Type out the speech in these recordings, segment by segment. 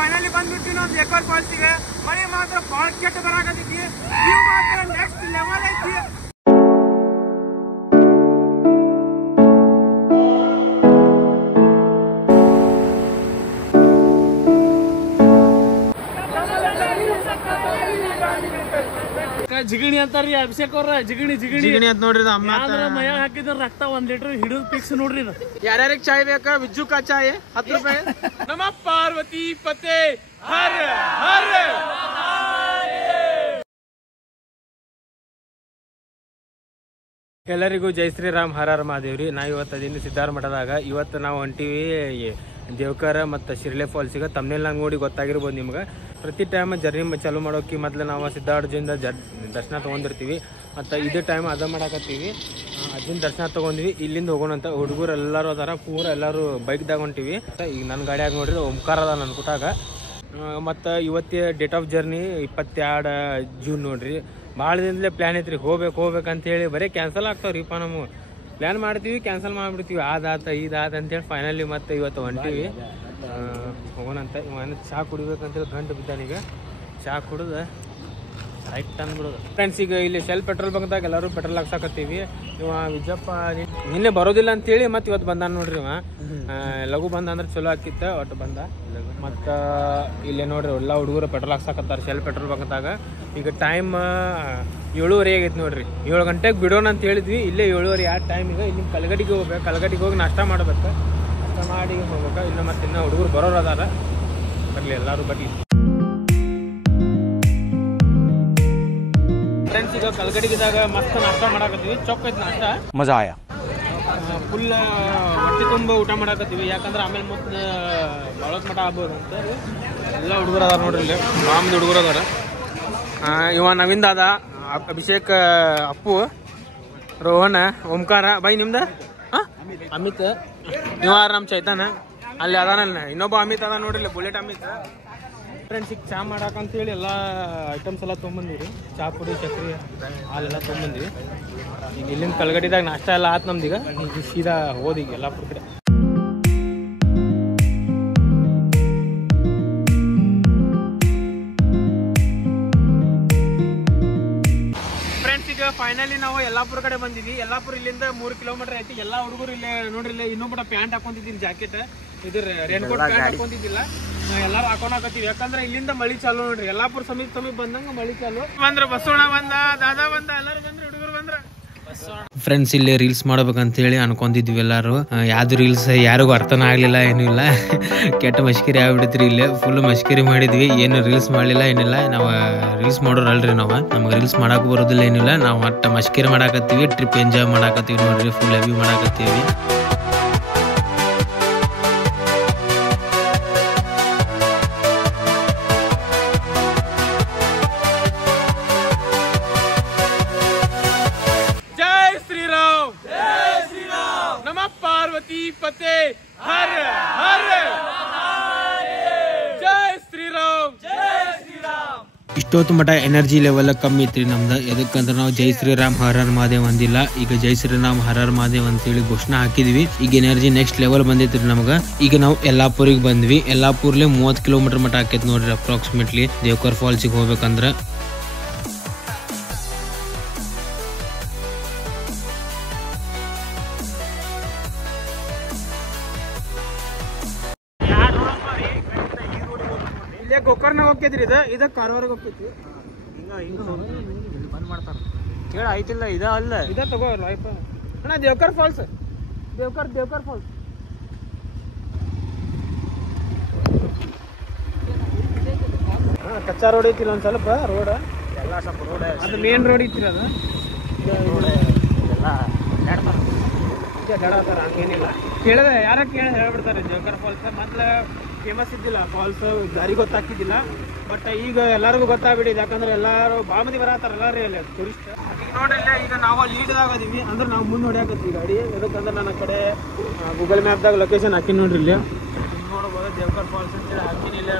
Finally ಬಂದ್ಬಿಟ್ಟು ನಾವು ಜೇಕರ್ ಫಾಲ್ಸಿಗೆ. ಮಳೆ ಮಾತ್ರ ಭಾಳ ಕೆಟ್ಟ ಬರಾಕತ್ತೈತಿ, ವ್ಯೂ ಮಾತ್ರ ನೆಕ್ಸ್ಟ್ ಲೆವೆಲ್ ಐತಿ. ಜಿಗಣಿ ಅಂತಾರ್ರಿ ಅಭಿಷೇಕ್ ಅವ್ರ, ಜಿಗಣಿ ಜಿಗಣಿ ಅಂತ ನೋಡ್ರಿ ಮಯ ಹಾಕಿದ್ರ ರಕ್ತ 1 ಲೀಟರ್ ಹಿಡಿದು ಫಿಕ್ಸ್ ನೋಡ್ರಿ. ಯಾರ್ಯಾರಿಗೆ ಚಾಯ್ ಬೇಕಾ? ವಿಜ್ಜು ಕಾ ಚಾಯ್ 10 ರೂಪಾಯಿ. ನಮ್ಮ ಪಾರ್ವತಿ ಪತೆ ಹರ ಹರ. ಎಲ್ಲರಿಗೂ ಜೈ ಶ್ರೀರಾಮ್, ಹರ ಹರ ಮಹಾದೇವ್ರಿ. ನಾ ಇವತ್ತು ಅದೀನಿ ಸಿದ್ಧಾರ ಮಠದಾಗ. ಇವತ್ತು ನಾವು ಹೊಂಟಿವಿ ದೇವಕರ ಮತ್ತು ಶಿರ್ಲೆ ಫಾಲ್ಸಿಗೆ. ತಮ್ಮನೇಲಿ ನೋಡಿ ಗೊತ್ತಾಗಿರ್ಬೋದು ನಿಮ್ಗೆ. ಪ್ರತಿ ಟೈಮ್ ಜರ್ನಿ ಚಾಲೂ ಮಾಡೋಕೆ ಮೊದಲು ನಾವು ಸಿದ್ಧಾರ್ಢದಿಂದ ದರ್ಶನ ತೊಗೊಂಡಿರ್ತೀವಿ. ಮತ್ತು ಇದೇ ಟೈಮ್ ಅದ ಮಾಡಾಕತ್ತೀವಿ. ಅಜ್ಜಿನ ದರ್ಶನ ತೊಗೊಂಡ್ವಿ. ಇಲ್ಲಿಂದ ಹೋಗೋಣ ಅಂತ ಹುಡುಗರು ಎಲ್ಲರೂ ಅದಾರ, ಪೂರ ಎಲ್ಲರೂ ಬೈಕ್ದಾಗ ಹೊಂಟಿವಿ. ಈಗ ನನ್ನ ಗಾಡಿಯಾಗ ನೋಡ್ರಿ ಓಂಕಾರ ಅದ ನನ್ನ ಕುಟಾಗ. ಮತ್ತು ಇವತ್ತೇ ಡೇಟ್ ಆಫ್ ಜರ್ನಿ 22 ಜೂನ್ ನೋಡ್ರಿ. ಭಾಳ ದಿನದಲ್ಲೇ ಪ್ಲ್ಯಾನ್ ಐತ್ರಿ, ಹೋಗ್ಬೇಕಂತೇಳಿ. ಬರೀ ಕ್ಯಾನ್ಸಲ್ ಆಗ್ತಾವ್ರಿಪ್ಪ. ನಾವು ಪ್ಲ್ಯಾನ್ ಮಾಡ್ತೀವಿ, ಕ್ಯಾನ್ಸಲ್ ಮಾಡಿಬಿಡ್ತೀವಿ. ಇದಾತ ಅಂತೇಳಿ ಫೈನಲಿ ಮತ್ತೆ ಇವತ್ತು ಹೊಂಟೀವಿ. ಹೋಗೋಣಂತ. ಇವನು ಚಹಾ ಕುಡಿಬೇಕಂತೇಳಿ ಗಂಟು ಬಿದ್ದಾನೀಗ. ಚಹಾ ಕುಡಿದು ರೈಟ್ ತಂದ್ಬಿಡೋದು. ಫ್ರೆಂಡ್ಸ್, ಈಗ ಇಲ್ಲಿ ಶೆಲ್ ಪೆಟ್ರೋಲ್ ಬಂಕ್ದಾಗ ಎಲ್ಲರೂ ಪೆಟ್ರೋಲ್ ಹಾಕ್ಸಾಕತ್ತೀವಿ. ಇವ ವಿಜಯಪ್ಪ ನಿನ್ನೆ ಬರೋದಿಲ್ಲ ಅಂತೇಳಿ ಮತ್ತೆ ಇವತ್ತು ಬಂದಾನ ನೋಡ್ರಿ. ಇವ ಲಘು ಬಂದ ಅಂದ್ರೆ ಚಲೋ ಆಕಿತ್ತ, ಒಟ್ಟು ಬಂದ. ಮತ್ತು ಇಲ್ಲೇ ನೋಡ್ರಿ ಎಲ್ಲ ಹುಡುಗರು ಪೆಟ್ರೋಲ್ ಹಾಕ್ಸಾಕತ್ತಾರೆ ಶೆಲ್ ಪೆಟ್ರೋಲ್ ಬಂಕ್ದಾಗ. ಈಗ ಟೈಮ್ 7:30 ಆಗೈತೆ ನೋಡ್ರಿ. 7 ಗಂಟೆಗೆ ಬಿಡೋಣ ಅಂತ ಹೇಳಿದ್ವಿ. ಇಲ್ಲೇ 7:30 ಆ ಟೈಮಿಗೆ ಇಲ್ಲಿ ಕಲಗಡಿಗೆ ಹೋಗ್ಬೇಕು. ಕಲಗಡಿಗೆ ಹೋಗಿ ನಾಷ್ಟ ಮಾಡ್ಬೇಕು. ನಾಷ್ಟ ಮಾಡಿ ಹೋಗ್ಬೇಕು. ಇನ್ನು ಮತ್ತೆ ಇನ್ನೂ ಹುಡುಗರು ಬರೋರು ಅದಾರ. ಬರಲಿ, ಎಲ್ಲರೂ ಬರಲಿ. ಫ್ರೆಂಡ್ಸ್, ಈಗ ಕಲಗಡಿಗಿದಾಗ ಮಸ್ತ್ ನಾಷ್ಟ ಮಾಡಾಕತ್ತೀವಿ. ಚೊಕ್ಕ ಐತಿ ನಾಷ್ಟ, ಮಜಾ ಆಯ. ಫುಲ್ ಹೊಟ್ಟೆ ತುಂಬ ಊಟ ಮಾಡಾಕತ್ತೀವಿ. ಯಾಕಂದ್ರೆ ಆಮೇಲೆ ಮತ್ತೆ ಬಾಳತ್ ಮಠ ಆಗ್ಬೋದು ಅಂತ ಎಲ್ಲ ಹುಡುಗರು ಅದಾರ ನೋಡ್ರಿ. ಇಲ್ಲಿ ಮಾಮೂಲಿ ಹುಡುಗರು ಅದಾರ. ಇವ ನವಿಂದ ಅದ, ಅಭಿಷೇಕ್, ಅಪ್ಪು, ರೋಹನ್, ಓಂಕಾರ. ಬೈ ನಿಮ್ದ ಅಮಿತ್. ಇವ ನಮ್ಮ ಚೈತನ್ ಅಲ್ಲಿ ಅದಾನಲ್ಲ. ಇನ್ನೊಬ್ಬ ಅಮಿತ್ ಅದ ನೋಡ್ರಿ, ಬುಲೆಟ್ ಅಮಿತ್. ಫ್ರೆಂಡ್ಸ್, ಈಗ ಚಹಾ ಮಾಡಾಕಂತೇಳಿ ಎಲ್ಲ ಐಟಮ್ಸ್ ಎಲ್ಲ ತೊಗೊಂಬಂದಿವಿ. ಚಹಾ ಪುಡಿ, ಚಕ್ರಿ, ಹಾಲೆಲ್ಲ ತೊಗೊಂಬಂದಿವಿ. ಈಗ ಇಲ್ಲಿಂದ ಕಲ್ಗಡಿದಾಗ ನಾಷ್ಟ ಎಲ್ಲ ಆತು ನಮ್ದೀಗ. ಈಗ ಸೀದಾ ಹೋದ್ ಈಗ ಯಲ್ಲಾಪುರ ಕಡೆ. ಫ್ರೆಂಡ್ಸ್, ಈಗ ಫೈನಲಿ ನಾವು ಯಲ್ಲಾಪುರ ಕಡೆ ಬಂದಿದ್ವಿ. ಯಲ್ಲಾಪುರ ಇಲ್ಲಿಂದ 3 ಕಿಲೋಮೀಟರ್ ಐತಿ. ಎಲ್ಲ ಹುಡುಗರು ಇಲ್ಲೇ ನೋಡ್ರಿ. ಇಲ್ಲಿ ಇನ್ನೊಬ್ಬ ಪ್ಯಾಂಟ್ ಹಾಕೊಂತಿದ್ದೀನಿ, ಜಾಕೆಟ್, ಇದ್ರ ರೇನ್ಕೋಟ್ ಪ್ಯಾಂಟ್ ಹಾಕೊಂತಿದ್ದಿಲ್ಲ. ಎಲ್ಲಾರು ಹಾಕೊಂಡಾಕತ್ತೀವಿ. ಯಾಕಂದ್ರೆ ಇಲ್ಲಿಂದ ಮಳಿ ಚಾಲು ನೋಡ್ರಿ. ಯಲ್ಲಾಪುರ ಸಮೀಪ ಬಂದಂಗ ಮಳಿ ಚಾಲು. ಬಂದ್ರ ಬಸವಣ್ಣ ಬಂದ, ದಾದಾ ಬಂದ, ಎಲ್ಲಾರು ಬಂದ್ರ, ಹುಡುಗರು ಬಂದ್ರ. ಫ್ರೆಂಡ್ಸ್, ಇಲ್ಲಿ ರೀಲ್ಸ್ ಮಾಡ್ಬೇಕಂತ ಹೇಳಿ ಅನ್ಕೊಂಡಿದ್ವಿ ಎಲ್ಲಾರು. ಯಾವ್ದು ರೀಲ್ಸ್ ಯಾರಿಗೂ ಅರ್ಥನ ಆಗ್ಲಿಲ್ಲ, ಏನೂ ಇಲ್ಲ. ಕೆಟ್ಟ ಮಷ್ಕರಿ ಆಗ್ಬಿಡ್ತ್ರಿ. ಇಲ್ಲೇ ಫುಲ್ ಮಷ್ಕರಿ ಮಾಡಿದ್ವಿ. ಏನು ರೀಲ್ಸ್ ಮಾಡ್ಲಿಲ್ಲ, ಏನಿಲ್ಲ. ನಾವು ರೀಲ್ಸ್ ಮಾಡೋರಲ್ರಿ. ನಮ್ಗೆ ರೀಲ್ಸ್ ಮಾಡಾಕ ಬರೋದಿಲ್ಲ, ಏನಿಲ್ಲ. ನಾವು ಒಟ್ಟ ಮಷ್ಕರಿ ಮಾಡಾಕತ್ತೀವಿ. ಟ್ರಿಪ್ ಎಂಜಾಯ್ ಮಾಡಾಕತ್ತೀವಿ ನೋಡ್ರಿ. ಫುಲ್ ಹೆವಿ ಮಾಡಾಕತ್ತೀವಿ. ಪತೆ ಹರ ಹರ ಜೈ ಶ್ರೀರಾಮ್, ಜೈ ಶ್ರೀರಾಮ್. ಇಷ್ಟೊತ್ತು ಮಟ್ಟ ಎನರ್ಜಿ ಲೆವೆಲ್ ಕಮ್ಮಿ ಇತ್ರಿ ನಮ್ದು. ಎದಕ್ಕಂದ್ರೆ ನಾವು ಜೈ ಶ್ರೀರಾಮ್ ಹರ ಹರ ಮಹಾದೇವ್ ಅಂದಿಲ್ಲ. ಈಗ ಜೈ ಶ್ರೀರಾಮ್ ಹರ ಹರ ಮಹಾದೇವ್ ಅಂತೇಳಿ ಘೋಷಣೆ ಹಾಕಿದ್ವಿ. ಈಗ ಎನರ್ಜಿ ನೆಕ್ಸ್ಟ್ ಲೆವೆಲ್ ಬಂದೈತ್ರಿ ನಮ್ಗೆ. ಈಗ ನಾವು ಯಲ್ಲಾಪುರಿಗೆ ಬಂದ್ವಿ. ಯಲ್ಲಾಪುರ್ಲೆ 30 ಕಿಲೋಮೀಟರ್ ಮಟ್ಟ ಆಕೈತಿ ನೋಡ್ರಿ ಅಪ್ರಾಕ್ಸಿಮೇಟ್ಲಿ ದೇವಕರ್ ಫಾಲ್ಸಿಗೆ ಹೋಗ್ಬೇಕಂದ್ರೆ. ಗೋಕರ್ನಾಗ ಹೋಗ್ತೈತ್ರಿ. ಇದ ಕಾರವಾರಿಗೆ ಹೋಗ್ತೈತಿ. ಬಂದ್ ಮಾಡ್ತಾರ ಹೇಳ ಐತಿಲ್ಲ. ಇದ ಅಲ್ಲ, ಇದ ತಗೋ ಲೈಫ್ ಅಣ್ಣ. Devkar falls, Devkar falls. ಕಚ್ಚಾ ರೋಡ್ ಐತಿಲ್ಲ ಒಂದ್ ಸ್ವಲ್ಪ. ರೋಡ್ ಎಲ್ಲ ಸ್ವಲ್ಪ ರೋಡ್, ಅದು ಮೇನ್ ರೋಡ್ ಐತಿರ. ಅದು ಹಂಗೇನಿಲ್ಲ. ಕೇಳಿದ್ರೆ ಯಾರ ಕೇಳಿ ಹೇಳ್ಬಿಡ್ತಾರೆ ದೇವಕರ್ ಫಾಲ್ಸ್. ಮೊದ್ಲು ಫೇಮಸ್ ಇದ್ದಿಲ್ಲ ಫಾಲ್ಸ್, ದಾರಿ ಗೊತ್ತಾಗ್ತಿದ್ದಿಲ್ಲ. ಬಟ್ ಈಗ ಎಲ್ಲರಿಗೂ ಗೊತ್ತಾಗ್ಬಿಟ್ಟಿದೆ. ಯಾಕಂದ್ರೆ ಎಲ್ಲಾರು ಭಾಳ ಮಂದಿ ಬರತ್ತಾರ ಎಲ್ಲಾರು ಅಲ್ಲಿ ಟೂರಿಸ್ಟ್. ಈಗ ನೋಡ್ರಿ, ಈಗ ನಾವು ಲೀಡ್ದಾಗ ಅದೀವಿ. ಅಂದ್ರೆ ನಾವು ಮುಂದೆ ಹೊಡ್ಯಾಕತ್ತೀವಿ ಗಾಡಿ. ಎದಕ್ಕಂದ್ರೆ ನನ್ನ ಕಡೆ ಗೂಗಲ್ ಮ್ಯಾಪ್ದಾಗ ಲೊಕೇಶನ್ ಹಾಕಿ ನೋಡ್ರಿ. ಇಲ್ಲಿ ನೋಡ್ಬೋದು ದೇವಕರ್ ಫಾಲ್ಸ್ ಅಂತೇಳಿ ಹಾಕಿನಿ. ಇಲ್ಲೇ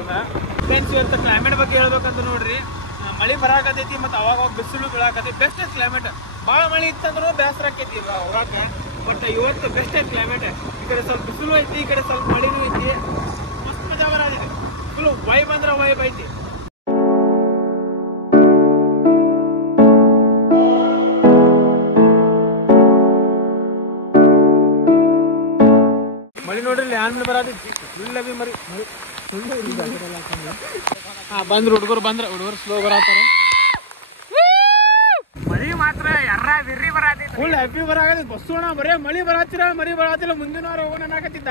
ಫ್ರೆಂಡ್ಸ್, ಇವತ್ತು ಕ್ಲೈಮೇಟ್ ಬಗ್ಗೆ ಹೇಳ್ಬೇಕಂತ ನೋಡ್ರಿ. ಮಳೆ ಬರಾಕತೈತಿ ಮತ್ತು ಅವಾಗ ಬಿಸಿಲು ಬೀಳಾಕತೈತಿ. Best climate. ಭಾಳ ಮಳೆ ಇತ್ತಂದ್ರೂ ಬೇಸರ ಆಕೈತಿ ಹೋಗಾಕ. ಬಟ್ ಇವತ್ತು ಬೆಸ್ಟ್ ಕ್ಲೈಮೇಟ್. ಈ ಕಡೆ ಸ್ವಲ್ಪ ಬಿಸಿಲು ಐತಿ, ಈ ಕಡೆ ಸ್ವಲ್ಪ ಮಳೆನೂ ಐತಿ. ಮಸ್ತ್ ಮಜಾ ಬರೋದಿದೆ. ಫುಲ್ ವೈಬ್ ಅಂದ್ರೆ ವೈಬ್ ಐತಿ. ಮಳಿ ನೋಡ್ರಿ ಆನ್ಮೇಲೆ ಬರತೈತಿ ಇಲ್ಲ ಬಿ ಮರಿ ಬಂದ್ರು ಹುಡುಗರು ಸ್ಲೋ ಬರತ್ತಾರ. ಮಳಿ ಮಾತ್ರ ಎರ್ರ ಬಿರ್ರಿ ಬರತೈತಿ ಫುಲ್ ಹ್ಯಾಪಿ ಬರಾಗದ ಬಸ್ಸೋಣ ಬರೇ ಮಳಿ ಬರಾತಿರ ಮರಿ ಬರಾತಿಲ್ಲ ಮುಂದಿನ ವಾರ ಹೋಗೋಣ ಅನ್ನಕತ್ತಿದ್ದ.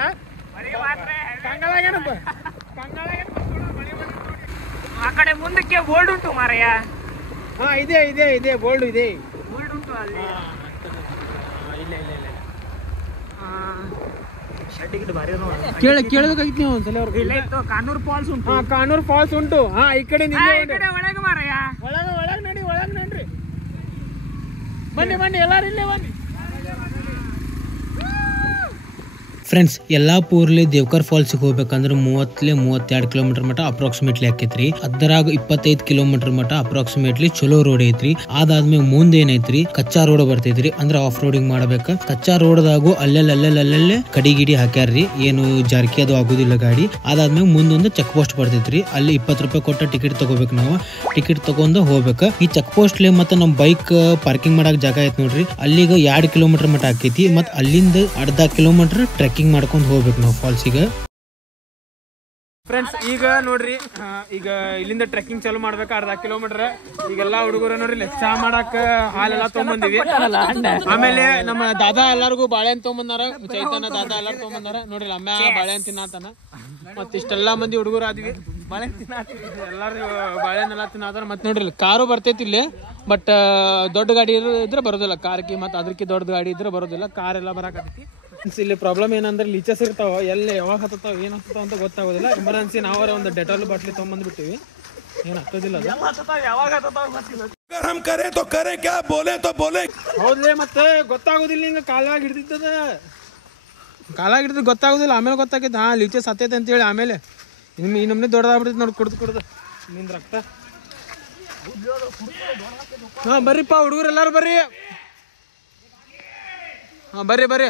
ಮಳಿ ಮಾತ್ರ ಕಂಗಾಲಾಗೇನಪ್ಪ ಆ ಕಡೆ ಮುಂದಕ್ಕೆ ಬೋರ್ಡ್ ಉಂಟು ಮಾರಯ್ಯ. ಹಾ ಇದೆ ಬೋಲ್ಡ್ ಇದೆ. ಬೋರ್ಡ್ ಉಂಟು ಅಲ್ಲಿ. ಕೇಳಬೇಕಾಗಿತ್ತು ನೀವು ಒಂದ್ಸಲ ಅವ್ರು. ಕಾನೂರ್ ಫಾಲ್ಸ್ ಉಂಟು. ಕಾನೂರ್ ಫಾಲ್ಸ್ ಉಂಟು. ಈ ಕಡೆ ಒಳಗೆ ಮಾರಯ್ಯ. ಒಳಗ್ ನಡ್ರಿ ಬನ್ನಿ ಎಲ್ಲಾರು ಇಲ್ಲೇ ಬನ್ನಿ. ಫ್ರೆಂಡ್ಸ್ ಯಲ್ಲಾಪುರ್ಲಿ ದೇವ್ಕರ್ ಫಾಲ್ಸಿಗೆ ಹೋಗ್ಬೇಕಂದ್ರೆ 32 ಕಿಲೋಮೀಟರ್ ಮಟ್ಟ ಅಪ್ರಾಕ್ಸಿಮೇಟ್ಲಿ ಆಕೈತ್ರಿ. ಅದರಾಗ 25 ಕಿಲೋಮೀಟರ್ ಮಟ್ಟ ಅಪ್ರಾಕ್ಸಿಮೇಟ್ಲಿ ಚಲೋ ರೋಡ್ ಐತ್ರಿ. ಅದಾದ್ಮೇಲೆ ಮುಂದೆ ಏನೈತ್ರಿ ಕಚ್ಚಾ ರೋಡ್ ಬರ್ತೈತ್ರಿ, ಅಂದ್ರೆ ಆಫ್ ರೋಡಿಂಗ್ ಮಾಡ್ಬೇಕ. ಕಚ್ಚಾ ರೋಡ್ದಾಗು ಅಲ್ಲೆಲ್ಲೇ ಕಡಿಗಿಡಿ ಹಾಕ್ಯಾರ್ರಿ, ಏನು ಜಾರ್ಕಿ ಅದು ಆಗುದಿಲ್ಲ ಗಾಡಿ. ಅದಾದ್ಮೇಲೆ ಮುಂದೊಂದು ಚೆಕ್ ಪೋಸ್ಟ್ ಬರ್ತೈತ್ರಿ, ಅಲ್ಲಿ 20 ರೂಪಾಯಿ ಕೊಟ್ಟ ಟಿಕೆಟ್ ತಗೋಬೇಕು. ನಾವು ಟಿಕೆಟ್ ತಗೊಂಡು ಹೋಗ್ಬೇಕ. ಈ ಚೆಕ್ ಪೋಸ್ಟ್ ಮತ್ತೆ ನಮ್ ಬೈಕ್ ಪಾರ್ಕಿಂಗ್ ಮಾಡಕ್ ಜಾಗ ಐತ್ ನೋಡ್ರಿ, ಅಲ್ಲಿಗ 2 ಕಿಲೋಮೀಟರ್ ಮಟ್ಟ ಆಕೈತಿ. ಮತ್ ಅಲ್ಲಿಂದ ಅರ್ಧ ಕಿಲೋಮೀಟರ್ ಟ್ರೆಕ್ಕಿಂಗ್ ಮಾಡ್ಕೊಂಡು ಹೋಗ್ಬೇಕು ನಾವು ಫಾಲ್ಸಿಗೆ. ಫ್ರೆಂಡ್ಸ್ ಈಗ ನೋಡ್ರಿ, ಈಗ ಇಲ್ಲಿಂದ ಟ್ರೆಕ್ಕಿಂಗ್ ಚಾಲು ಮಾಡ್ಬೇಕು 1/2 ಕಿಲೋಮೀಟರ್. ಈಗೆಲ್ಲಾ ಹುಡುಗರು ನೋಡ್ರಿ ಚಾ ಮಾಡಕ್ ಹಾಲೆಲ್ಲ ತೊಗೊಂಬಂದಿವಿ. ಆಮೇಲೆ ನಮ್ಮ ದಾದಾ ಎಲ್ಲಾರ್ಗು ಬಾಳೆಹಣ್ಣು ತೊಗೊಂಬಂದಾರ, ಚೈತನ್ಯ ದಾದಾ ಎಲ್ಲಾರು ತೊಗೊಂಬಂದಾರ ನೋಡ್ರಿ. ಅಮ್ಮ ಬಾಳೆಹಣ್ಣು ತಿನ್ನಾತನ. ಮತ್ ಇಷ್ಟೆಲ್ಲಾ ಮಂದಿ ಹುಡುಗರು ಆದ್ವಿ, ಬಾಳೆಹಣ್ಣು ತಿನ್ನಾತೀವಿ ಎಲ್ಲಾರು, ಬಾಳೆಹಣ್ಣೆಲ್ಲ ತಿನ್ನಾತಾರ. ಮತ್ ನೋಡ್ರಿ ಕಾರು ಬರ್ತೈತಿ ಇಲ್ಲಿ, ಬಟ್ ದೊಡ್ಡ ಗಾಡಿ ಇದ್ರೆ ಬರೋದಿಲ್ಲ. ಕಾರ್ಕಿ ಮತ್ ಅದಕ್ಕೆ ದೊಡ್ಡ ಗಾಡಿ ಇದ್ರೆ ಬರೋದಿಲ್ಲ, ಕಾರ್ ಎಲ್ಲ ಬರಾಕತ್ತೈತಿ. ಇಲ್ಲಿ ಪ್ರಾಬ್ಲಮ್ ಏನಂದ್ರೆ ಲೀಚಸ್ ಇರ್ತಾವ, ಎಲ್ಲಿ ಯಾವಾಗ ಹತ್ತಾವ ಏನ್ ಹತ್ತಾವ ಅಂತ ಗೊತ್ತಾಗೋದಿಲ್ಲ. ಎಮರ್ಜೆನ್ಸಿ ನಾವರ ಒಂದು ಡೆಟಾಲ್ ಬಾಟ್ಲಿ ತೊಗೊಂಬಂದ್ಬಿಟ್ಟಿವಿ, ಏನ್ ಹತ್ತೋದಿಲ್ಲ ಅದು. ಹೌದ್ಲೇ, ಮತ್ತೆ ಗೊತ್ತಾಗೋದಿಲ್ಲ, ಹಿಂಗ ಕಾಲಾಗ ಹಿಡ್ದಿದ್ದದ, ಕಾಲಾಗ ಹಿಡಿದು ಗೊತ್ತಾಗೋದಿಲ್ಲ. ಆಮೇಲೆ ಗೊತ್ತಾಗೈತೆ ಲೀಚಸ್ ಹತ್ತೈತೆ ಅಂತೇಳಿ. ಆಮೇಲೆ ಈ ನಮ್ನೆ ದೊಡ್ಡದಾಗ್ಬಿಡ್ತೈತಿ ನೋಡಿ, ಕುಡ್ದು ನಿಂದ ರಕ್ತ. ಬರ್ರಿಪ್ಪ ಹುಡುಗರು ಎಲ್ಲಾರು ಬರ್ರಿ. ಬರ್ರಿ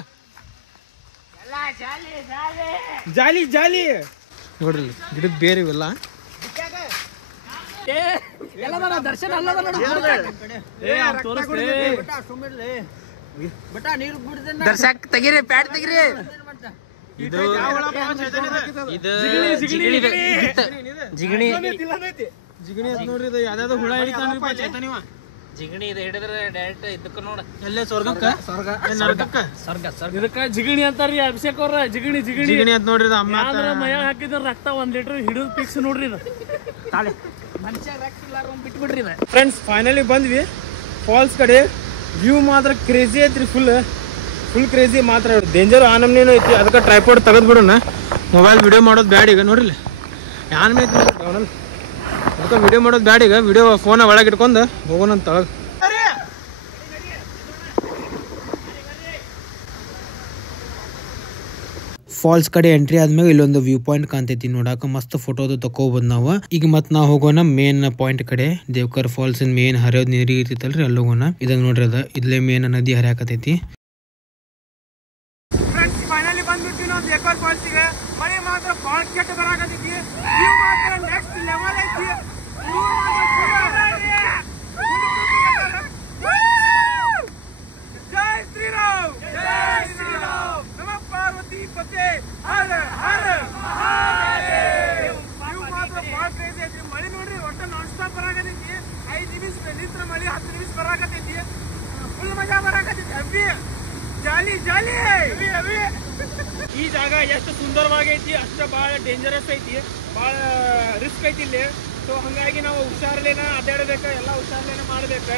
ಜಾಲಿ ನೋಡ್ರಿ, ಗಿಡದ ಬೇರೆ ಇವೆಲ್ಲ. ದರ್ಶಕ್ ತೆಗಿರಿ, ಪ್ಯಾಡ್ ತೆಗಿರಿ. ಇದು ಜಿಗಣಿ ಅದ್ ನೋಡ್ರಿ, ಇದು ಯಾವ್ದಾದ್ರು ಹುಳ ಹಿಡಿತಾನ ಚೈತನ್ಯವ. ಜಿಗಣಿ ಇದು ಹಿಡಿದ್ರೆ ಡೈರೆಕ್ಟ್ ಇದಕ್ಕೆ ನೋಡ, ಎಲ್ಲೇ ಸ್ವರ್ಗಕ್ಕ ನರಕಕ್ಕ ಇದಕ್ಕ ಜಿಗಣಿ ಅಂತಾರ್ರಿ ಅಭಿಷೇಕ್ ಅವ್ರ. ಜಿಗಣಿ ಅದ್ ನೋಡ್ರಿ, ಅಮ್ಮ ಮಯ ಹಾಕಿದ್ರ ರಕ್ತ 1 ಲೀಟರ್ ಹಿಡಿದು ಫಿಕ್ಸ್ ನೋಡ್ರಿ. ಇದು ತಾಳೆ ಮನುಷ್ಯ ರಕ್ತ ಇಲ್ಲ ಬಿಟ್ಬಿಡ್ರಿ. ಫ್ರೆಂಡ್ಸ್ ಫೈನಲಿ ಬಂದ್ವಿ ಫಾಲ್ಸ್ ಕಡೆ. ವ್ಯೂ ಮಾತ್ರ ಕ್ರೇಜಿ ಐತ್ರಿ, ಫುಲ್ ಕ್ರೇಜಿ ಮಾತ್ರ. ಡೇಂಜರ್ ಆನಮ್ನೇನು ಐತಿ, ಅದಕ್ಕೆ ಟ್ರೈಪಾಡ್ ತೆಗೆದ್ಬಿಡೋಣ. ಮೊಬೈಲ್ ವಿಡಿಯೋ ಮಾಡೋದು ಬ್ಯಾಡ ಈಗ. ನೋಡ್ರಿ ಆನಮ್ ಐತಿ ಅವನಲ್ಲಿ, ಅದಕ್ಕೆ ವಿಡಿಯೋ ಮಾಡೋದು ಬ್ಯಾಡ ಈಗ. ವಿಡಿಯೋ ಫೋನ್ ಒಳಗೆ ಇಟ್ಕೊಂಡು ಹೋಗೋಣ ಅಂತ ಒಳಗೆ. ಫಾಲ್ಸ್ ಕಡೆ ಎಂಟ್ರಿ ಆದ್ಮೇಲೆ ಇಲ್ಲೊಂದು ವ್ಯೂ ಪಾಯಿಂಟ್ ಕಾಣ್ತೈತಿ, ನೋಡಾಕ ಮಸ್ತ್ ಫೋಟೋದು ತಕೋಬಹುದು ನಾವು. ಈಗ ಮತ್ ನಾವು ಹೋಗೋಣ ಮೇನ್ ಪಾಯಿಂಟ್ ಕಡೆ. ದೇವ್ಕರ್ ಫಾಲ್ಸ್ ಮೇನ್ ಹರಿಯೋದ್ ನೀರು ಇರ್ತೈತಲ್ರಿ, ಅಲ್ಲಿ ಹೋಗೋಣ. ಇದಾಗ ನೋಡ್ರಿ ಅದ ಇದ್ಲೇ ಮೇನ್ ನದಿ ಹರಿಯಾಕತೈತಿ. ಫ್ರೆಂಡ್ಸ್ ಫೈನಲಿ ಬಂದ್ಬಿಟ್ಟು ನಾವು ದೇವ್ಕರ್ ಫಾಲ್ಸಿಗೆ. ಮಳೆ ಮಾತ್ರ ಭಾಳ ಕೆಟ್ಟ ಬರಾಕತೈತಿ, ವ್ಯೂ ಮಾತ್ರ ನೆಕ್ಸ್ಟ್ ಲೆವೆಲ್ ಐತಿ. ಜೈ ಶ್ರೀರಾಮ್, ಜೈ ಶ್ರೀರಾಮ್, ನಮ ಪಾರ್ವತಿ ಪತೆ ಹರ ಹರ ಮಹಾದೇವ್. ವ್ಯೂ ಮಾತ್ರ ಭಾಳ ಕ್ರೇಜಿ ಐತಿ. ಮಳೆ ನೋಡ್ರಿ ಒಟ್ಟ ನಾನ್ ಸ್ಟಾಪ್ ಬರಾಕತೈತಿ. 5 ನಿಮಿಷ ನಿಂತ್ರ ಮಳೆ 10 ನಿಮಿಷ ಬರಾಕತೈತಿ. ಫುಲ್ ಮಜಾ ಬರಾಕತೈತಿ. ಅಬ್ಬಿ ಜಾಲಿ ಈ ಜಾಗ ಎಷ್ಟು ಸುಂದರವಾಗೈತಿ, ಅಷ್ಟ ಭಾಳ ಡೇಂಜರಸ್ ಐತಿ, ಭಾಳ ರಿಸ್ಕ್ ಐತಿ ಇಲ್ಲಿ. ಸೊ ಹಂಗಾಗಿ ನಾವು ಹುಷಾರ್ಲೇನ ಅಡ್ಡಾಡ್ಬೇಕು, ಎಲ್ಲ ಹುಷಾರ್ಲೇನ ಮಾಡ್ಬೇಕು.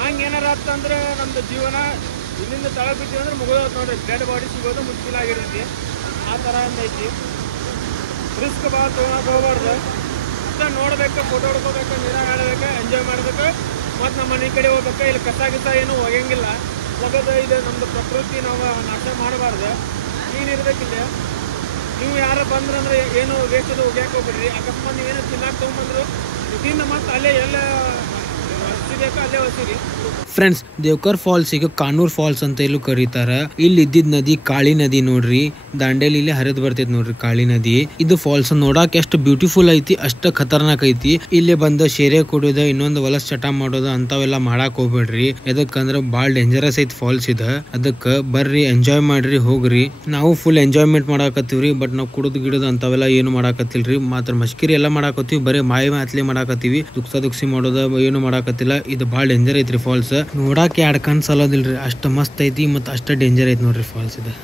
ಹಂಗೇನಾರ ಆತಂದ್ರೆ ನಮ್ದು ಜೀವನ ಇಲ್ಲಿಂದ ತಳಗ್ ಬಿದ್ದೀವಿ ಅಂದ್ರೆ ಮುಗಿದೋದು ನೋಡ್ರಿ. ಡೆಡ್ ಬಾಡಿ ಸಿಗೋದು ಮುಷ್ಕಿಲ್ ಆಗಿರ್ತೈತಿ. ಆ ಥರ ಐತಿ. ರಿಸ್ಕ್ ಭಾಳ ತೊಗೊಳಕ್ ಹೋಗ್ಬಾರ್ದು. ಅಷ್ಟ ನೋಡ್ಬೇಕು, ಫೋಟೋ ಹೊಡ್ಕೋಬೇಕು, ನೀರಾಗ ಆಡಬೇಕು, ಎಂಜಾಯ್ ಮಾಡ್ಬೇಕು. ಮತ್ತು ನಮ್ಮ ಮನೆ ಕಡೆ ಹೋಗ್ಬೇಕು. ಇಲ್ಲಿ ಕಸ ಏನು ಹೋಗಂಗಿಲ್ಲ. ಹೋಗೋದು ಇದು ನಮ್ದು ಪ್ರಕೃತಿ, ನಾವು ನಾಶ ಮಾಡಬಾರ್ದು. ಕ್ಲೀನಿರ್ಬೇಕಿಲ್ಲ. ನೀವು ಯಾರು ಬಂದ್ರಂದ್ರೆ ಏನು ವೇಸ್ಟ್ ಅದು ಹೋಗ್ಯಾಕೆ ಹೋಗ್ಬಿಡ್ರಿ. ಅಕಸ್ಮಾತ್ ನೀವೇನು ತಿನ್ನಾಕ ತೊಗೊಂಬಂದ್ರು ಇದರಿಂದ ಮತ್ತೆ ಅಲ್ಲೇ ಎಲ್ಲ ಬೇಕು ಅಲ್ಲೇ ಹೋಗ್ತೀರಿ. ಫ್ರೆಂಡ್ಸ್, ದೇವ್ಕರ್ ಫಾಲ್ಸ್ ಈಗ ಕಾನೂರ್ ಫಾಲ್ಸ್ ಅಂತ ಎಲ್ಲೂ ಕರೀತಾರ. ಇಲ್ಲಿ ಇದ್ದಿದ್ ನದಿ ಕಾಳಿ ನದಿ ನೋಡ್ರಿ. ದಾಂಡೇಲಿ ಹರಿದ್ ಬರ್ತೈತಿ ನೋಡ್ರಿ ಕಾಳಿ ನದಿ. ಇದು ಫಾಲ್ಸ್ ನೋಡಾಕ ಎಷ್ಟು ಬ್ಯೂಟಿಫುಲ್ ಐತಿ, ಅಷ್ಟ ಖತರ್ನಾಕ್ ಐತಿ. ಇಲ್ಲಿ ಬಂದ ಶೇರೆ ಕುಡಿಯೋದ, ಇನ್ನೊಂದು ಹೊಲಸ್ ಚಟ ಮಾಡೋದ ಅಂತವೆಲ್ಲ ಮಾಡಾಕ್ ಹೋಗ್ಬೇಡ್ರಿ. ಎದಕ್ಕಂದ್ರ ಬಾಳ್ ಡೇಂಜರಸ್ ಐತಿ ಫಾಲ್ಸ್ ಇದ. ಅದಕ್ಕ ಬರ್ರಿ, ಎಂಜಾಯ್ ಮಾಡ್ರಿ, ಹೋಗ್ರಿ. ನಾವು ಫುಲ್ ಎಂಜಾಯ್ಮೆಂಟ್ ಮಾಡಾಕತ್ತೀವ್ರಿ. ಬಟ್ ನಾವು ಕುಡಿದ್ ಗಿಡದ ಅಂತವೆಲ್ಲ ಏನು ಮಾಡಾಕತ್ತಿಲ್ರಿ. ಮಾತ್ರ ಮಷ್ಕಿರಿ ಎಲ್ಲ ಮಾಡಾಕತ್ತೀವಿ, ಬರೀ ಮಾಯ ಮಾತ್ಲೆ ಮಾಡಾಕತ್ತೀವಿ. ದುಕ್ಸಿ ಮಾಡೋದ ಏನು ಮಾಡಾಕತ್ತಿಲ್ಲ. ಇದು ಬಾಳ್ ಡೇಂಜರ್ ಐತ್ರಿ ಫಾಲ್ಸ್. ನೋಡಾಕ ಎರಡು ಕಣ್ ಸಲೋದಿಲ್ರಿ, ಅಷ್ಟ ಮಸ್ತ್ ಐತಿ ಮತ್ತು ಅಷ್ಟ ಡೇಂಜರ್ ಐತಿ ನೋಡ್ರಿ ಫಾಲ್ಸ್ ಇದು.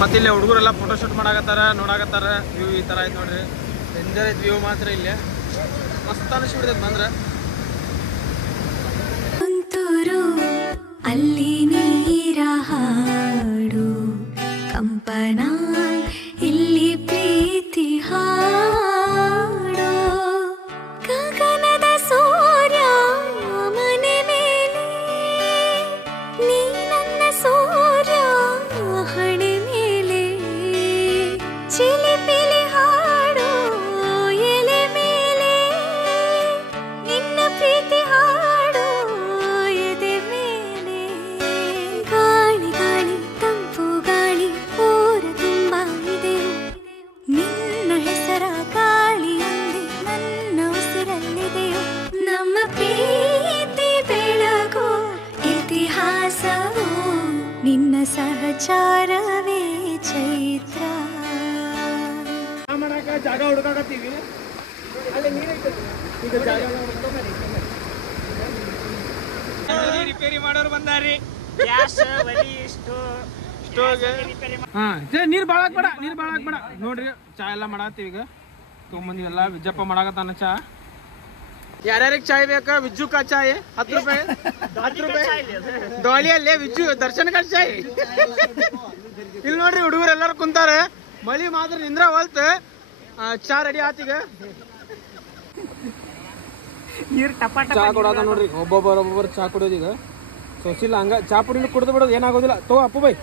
ಮತ್ತೆ ಇಲ್ಲಿ ಹುಡುಗರೆಲ್ಲ ಫೋಟೋಶೂಟ್ ಮಾಡಾಕತ್ತಾರ, ನೋಡಾಕತ್ತಾರ. ವ್ಯೂ ಈ ಥರ ಐತೆ ನೋಡ್ರಿ, ಡೇಂಜರ್ ಐತಿ ವ್ಯೂ ಮಾತ್ರ. ಇಲ್ಲೇ ಮಸ್ತ್ ಅನಿಸ್ಬಿಡ್ತೈತೆ ಬಂದ್ರೆ. ಅಲ್ಲಿ ನೀರ ಹಾಡು ಕಂಪನ, ಇಲ್ಲಿ ಪ್ರೀತಿ ಹಾಡು. ಗಗನದ ಸೂರ್ಯ ಮನೆ ಮೇಲೆ, ನೀ ನನ್ನ ಸೂರ್ಯ ಹಣೆ ಮೇಲೆ. ಚಿಲಿಪಿಲಿ ಹಾಡು ಎಲೆ ಮೇಲೆ, ನಿನ್ನ ಪ್ರೀತಿ ಹಾಡು ಎದೆ ಮೇಲೆ. ಗಾಳಿ ಗಾಳಿ ತಂಪು ಗಾಳಿ ಊರ ತುಂಬ ಇದೆ, ನಿನ್ನ ಹೆಸರ ಗಾಳಿ ಒಂದೇ ನನ್ನ ಉಸಿರಲ್ಲಿದೆಯೋ. ನಮ್ಮ ಪ್ರೀತಿ ಬೆಳಗು ಇತಿಹಾಸವು, ನಿನ್ನ ಸಹಚಾರವೇ ಚೈತ್ರ. ಜಾಗ ಹುಡುಕಾಕತ್ತೀವಿ, ಅಲ್ಲಿ ನೀರೈತೆ ಈಗ. ಜಾಗ ರಿಪೇರಿ ಮಾಡೋರು ಬಂದಾರಿ. ನೀರ್ ಬಾಳ ಹಾಕ್ಬೇಡ, ನೀರ್ ಬಾಳ ಹಾಕ್ಬೇಡ. ನೋಡ್ರಿ ಚಾ ಎಲ್ಲ ಮಾಡತ್ತೀವಿ ಈಗ. ತೊಗೊಂಬಂದಿ ಎಲ್ಲ. ವಿಜ್ಜಪ್ಪ ಮಾಡಾಕತ್ತಾನ ಚಾ. ಯಾರ್ಯಾರಿಗೆ ಚಾಯ್ ಬೇಕಾ? ವಿಜ್ಜು ಕಾ ಚಾಯ್ 10 ರೂಪಾಯಿ, 10 ರೂಪಾಯಿ ಡಾಲಿಯಲ್ಲೇ ವಿಜ್ಜು ದರ್ಶನ್ ಕಾ ಚಾಯ್. ಇಲ್ಲಿ ನೋಡ್ರಿ ಹುಡುಗರು ಎಲ್ಲಾರು ಕುಂತಾರ. ಮಳಿ ಮಾತ್ರ ನಿಂದ್ರ ಹೊಲ್ತ. ಚಾ ರೆಡಿ ಆತೀಗ. ಚಾ ಕೊಡೋದ ನೋಡ್ರಿ, ಒಬ್ಬೊಬ್ಬರು ಚಾ ಕೊಡೋದೀಗ. ಸೋಸಿಲ್ಲ ಹಂಗ ಚಾ ಪುಡಿ ಕುಡ್ದು ಬಿಡೋದು, ಏನಾಗೋದಿಲ್ಲ. ತಗೋ ಅಪ್ಪು ಬೈ.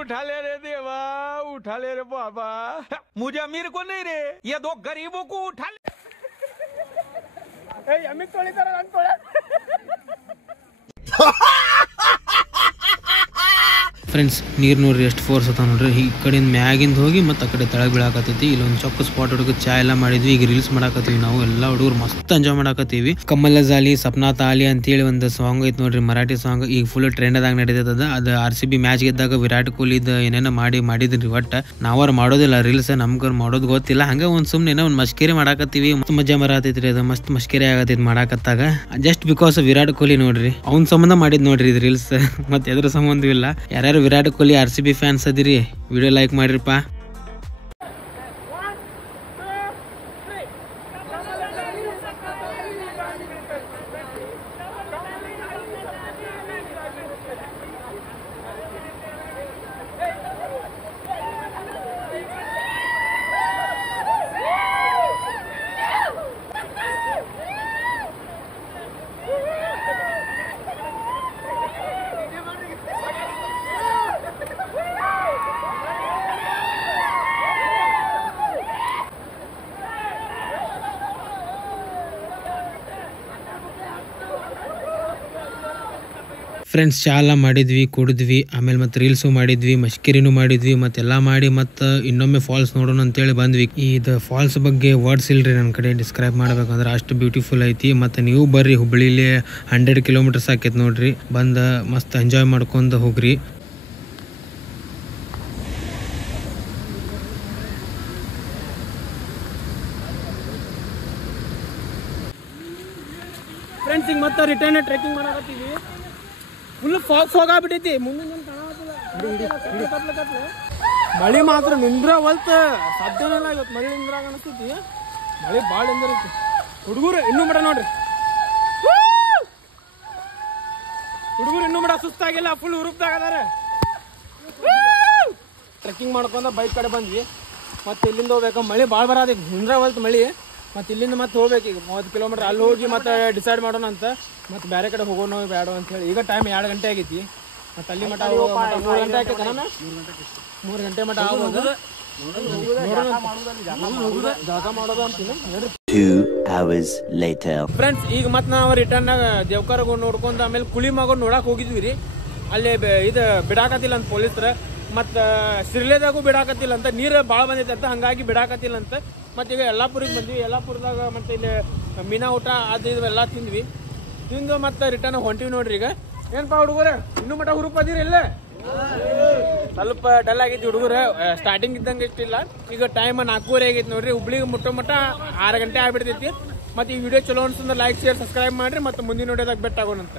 उठा ले रे देवा, उठा ले रे बाबा. मुझे अमीर को नहीं रे, ये 2 गरीबों को उठा ले. ಅಮಿತ್ ತೊಳಿತಾರ ಅನ್ಕೊಳ. ಫ್ರೆಂಡ್ಸ್, ನೀರು ನೋಡ್ರಿ ಎಷ್ಟು ಫೋರ್ಸ್ ಅದ ನೋಡ್ರಿ. ಈ ಕಡೆಯಿಂದ ಮ್ಯಾಗಿಂದ ಹೋಗಿ ಮತ್ತು ಆ ಕಡೆ ತೆಳಗೆ ಬೀಳಾಕತ್ತೈತಿ. ಇಲ್ಲೊಂದು ಚೊಕ್ಕ ಸ್ಪಾಟ್ ಹುಡುಗ ಚಾ ಎಲ್ಲ ಮಾಡಿದ್ವಿ. ಈಗ ರೀಲ್ಸ್ ಮಾಡಾಕತ್ತೀವಿ ನಾವು ಎಲ್ಲ ಹುಡುಗರು. ಮಸ್ತ್ ಎಂಜಾಯ್ ಮಾಡಾಕತ್ತೀವಿ. ಕಮಲ ಜಾಲಿ ಸಪ್ನಾ ತಾಲಿ ಅಂತೇಳಿ ಒಂದು ಸಾಂಗ್ ಐತಿ ನೋಡ್ರಿ, ಮರಾಠಿ ಸಾಂಗ್. ಈಗ ಫುಲ್ ಟ್ರೆಂಡ್ದಾಗ ನಡೀತದ. ಅದು RCB ಮ್ಯಾಚ್ ಗೆದ್ದಾಗ ವಿರಾಟ್ ಕೊಹ್ಲಿದ ಏನೇನೋ ಮಾಡಿದ್ರಿ. ಒಟ್ಟು ನಾವಾರು ಮಾಡೋದಿಲ್ಲ ರೀಲ್ಸ್, ನಮ್ಗೆ ಮಾಡೋದು ಗೊತ್ತಿಲ್ಲ. ಹಂಗೆ ಒಂದು ಸುಮ್ಮನೆ ಏನೋ ಒಂದು ಮಷ್ಕೇರಿ ಮಾಡಾಕತ್ತೀವಿ. ಮಸ್ತ್ ಮಜಾ ಬರತೈತ್ರಿ. ಅದು ಮಸ್ತ್ ಮಷ್ಕೇರಿ ಆಗತೈತಿ ಮಾಡಾಕತ್ತಾಗ. ಜಸ್ಟ್ ಬಿಕಾಸ್ ವಿರಾಟ್ ಕೊಹ್ಲಿ ನೋಡ್ರಿ, ಅವ್ನ ಸಂಬಂಧ ಮಾಡಿದ್ ನೋಡ್ರಿ ಇದು ರೀಲ್ಸ್. ಮತ್ತೆ ಎದ್ರ ಸಂಬಂಧವಿಲ್ಲ. ಯಾರ್ಯಾರು ವಿರಾಟ್ ಕೊಹ್ಲಿ RCB ಫ್ಯಾನ್ಸ್ ಅದಿರಿ, ವಿಡಿಯೋ ಲೈಕ್ ಮಾಡಿರಿಪ್ಪ. ಫ್ರೆಂಡ್ಸ್, ಚಾ ಎಲ್ಲ ಮಾಡಿದ್ವಿ, ಕುಡಿದ್ವಿ. ಆಮೇಲೆ ಮತ್ತೆ ರೀಲ್ಸು ಮಾಡಿದ್ವಿ, ಮಷ್ಕರಿನೂ ಮಾಡಿದ್ವಿ. ಮತ್ತೆಲ್ಲ ಮಾಡಿ ಮತ್ತೆ ಇನ್ನೊಮ್ಮೆ ಫಾಲ್ಸ್ ನೋಡೋಣ ಅಂತೇಳಿ ಬಂದ್ವಿ. ಇದು ಫಾಲ್ಸ್ ಬಗ್ಗೆ ವರ್ಡ್ಸ್ ಇಲ್ರಿ ನನ್ನ ಕಡೆ ಡಿಸ್ಕ್ರೈಬ್ ಮಾಡ್ಬೇಕಂದ್ರೆ, ಅಷ್ಟು ಬ್ಯೂಟಿಫುಲ್ ಐತಿ. ಮತ್ತು ನೀವು ಬರ್ರಿ, ಹುಬ್ಬಳ್ಳಿಲಿ 100 ಕಿಲೋಮೀಟರ್ಸ್ ಆಕೈತಿ ನೋಡ್ರಿ. ಬಂದ ಮಸ್ತ್ ಎಂಜಾಯ್ ಮಾಡ್ಕೊಂಡು ಹೋಗ್ರಿ. ಫ್ರೆಂಡ್ಸ್, ಈಗ ಮತ್ತೆ ರಿಟರ್ನ್ ಟ್ರೆಕ್ಕಿಂಗ್ ಮಾಡಾಕತ್ತೀವಿ. ಫುಲ್ ಫಾಕ್ಸ್ ಹೋಗಾಬಿಟ್ಟೈತಿ. ಮುಂದಿನ ಮಳಿ ಮಾತ್ರ ನಿಂದ್ರ ಹೊಲ್ತ ಸಾಧ್ಯನಿಲ್ಲ. ಇವತ್ತು ಮಳಿ ನಿಂದ್ರಾಗ ಅನಿಸ್ತೈತಿ. ಮಳೆ ಭಾಳ ಅಂದ್ರೆ ಹುಡುಗರು ಇನ್ನೂ ಮಟ ನೋಡ್ರಿ, ಹುಡುಗರು ಇನ್ನೂ ಮಟ ಸುಸ್ತಾಗಿಲ್ಲ, ಫುಲ್ ಹುರುಪ್ದಾಗ ಅದಾರ. ಟ್ರೆಕ್ಕಿಂಗ್ ಮಾಡ್ಕೊಂಡ ಬೈಕ್ ಕಡೆ ಬಂದ್ವಿ. ಮತ್ತೆ ಇಲ್ಲಿಂದ ಹೋಗ್ಬೇಕು, ಮಳೆ ಭಾಳ ಬರೋದೈತಿ, ಹಿಂದ್ರಾವಲ್ತು ಮಳೆ. ಮತ್ತೆ ಇಲ್ಲಿಂದ ಮತ್ತೆ ಹೋಗ್ಬೇಕು ಈಗ 30 ಕಿಲೋಮೀಟರ್. ಅಲ್ಲಿ ಹೋಗಿ ಮತ್ತೆ ಡಿಸೈಡ್ ಮಾಡೋಣ ಅಂತ, ಮತ್ತೆ ಬೇರೆ ಕಡೆ ಹೋಗೋಣ ಬೇಡ ಅಂತ ಹೇಳಿ. ಈಗ ಟೈಮ್ 2 ಗಂಟೆ ಆಗೈತಿ. ಮತ್ತೆ ಅಲ್ಲಿ ಮಟ 3 ಗಂಟೆ ಆಕೈತೆ, 3 ಗಂಟೆ ಮಟ ಆಗ್ಬೋದು. ಜಾಗ ಮಾಡೋದು ಅಂತೀನಿ. 2 hours later. ಫ್ರೆಂಡ್ಸ್, ಈಗ ಮತ್ತೆ ನಾವು ರಿಟರ್ನ್ ದೇವ್ಕರ್ ನೋಡ್ಕೊಂಡು ಆಮೇಲೆ ಕುಳಿ ಮಗ ನೋಡಕ್ ಹೋಗಿದ್ವಿ ರೀ. ಅಲ್ಲಿ ಇದು ಬಿಡಾಕತ್ತಿಲ್ಲ ಅಂತ ಪೊಲೀಸ್ರ, ಮತ್ತು ಸಿರ್ಲೆದಾಗೂ ಬಿಡಾಕತ್ತಿಲ್ಲ ಅಂತ, ನೀರು ಭಾಳ ಬಂದೈತೆ ಅಂತ, ಹಂಗಾಗಿ ಬಿಡಾಕತ್ತಿಲ್ಲ ಅಂತ. ಮತ್ತು ಈಗ ಯಲ್ಲಾಪುರಿಗೆ ಬಂದ್ವಿ. ಯಲ್ಲಾಪುರದಾಗ ಮತ್ತೆ ಇಲ್ಲಿ ಮೀನಾ ಊಟ ಅದು ಇದು ಎಲ್ಲ ತಿಂದ್ವಿ. ತಿಂದು ಮತ್ತೆ ರಿಟರ್ನ್ ಹೊಂಟಿವಿ ನೋಡ್ರಿ. ಈಗ ಏನಪ್ಪಾ ಹುಡುಗರು, ಇನ್ನೂ ಮಟ ಹುರುಪದಿರಿ ಇಲ್ಲ? ಸ್ವಲ್ಪ ಡಲ್ ಆಗೈತಿ ಹುಡುಗರು, ಸ್ಟಾರ್ಟಿಂಗ್ ಇದ್ದಂಗೆ ಇಷ್ಟಿಲ್ಲ. ಈಗ ಟೈಮ್ 4:30 ಆಗೈತಿ ನೋಡ್ರಿ. ಹುಬ್ಳಿಗೆ ಮುಟ್ಟೋ ಮಟ 6 ಗಂಟೆ ಆಗ್ಬಿಡ್ತೈತಿ. ಮತ್ತೆ ಈ ವಿಡಿಯೋ ಚಲೋ ಅನ್ಸಂದ್ರೆ ಲೈಕ್, ಶೇರ್, ಸಬ್ಸ್ಕ್ರೈಬ್ ಮಾಡ್ರಿ. ಮತ್ತೆ ಮುಂದಿನ ವಿಡಿಯೋದಾಗ ಬೆಟ್ಟ ಆಗೋಣಂತ.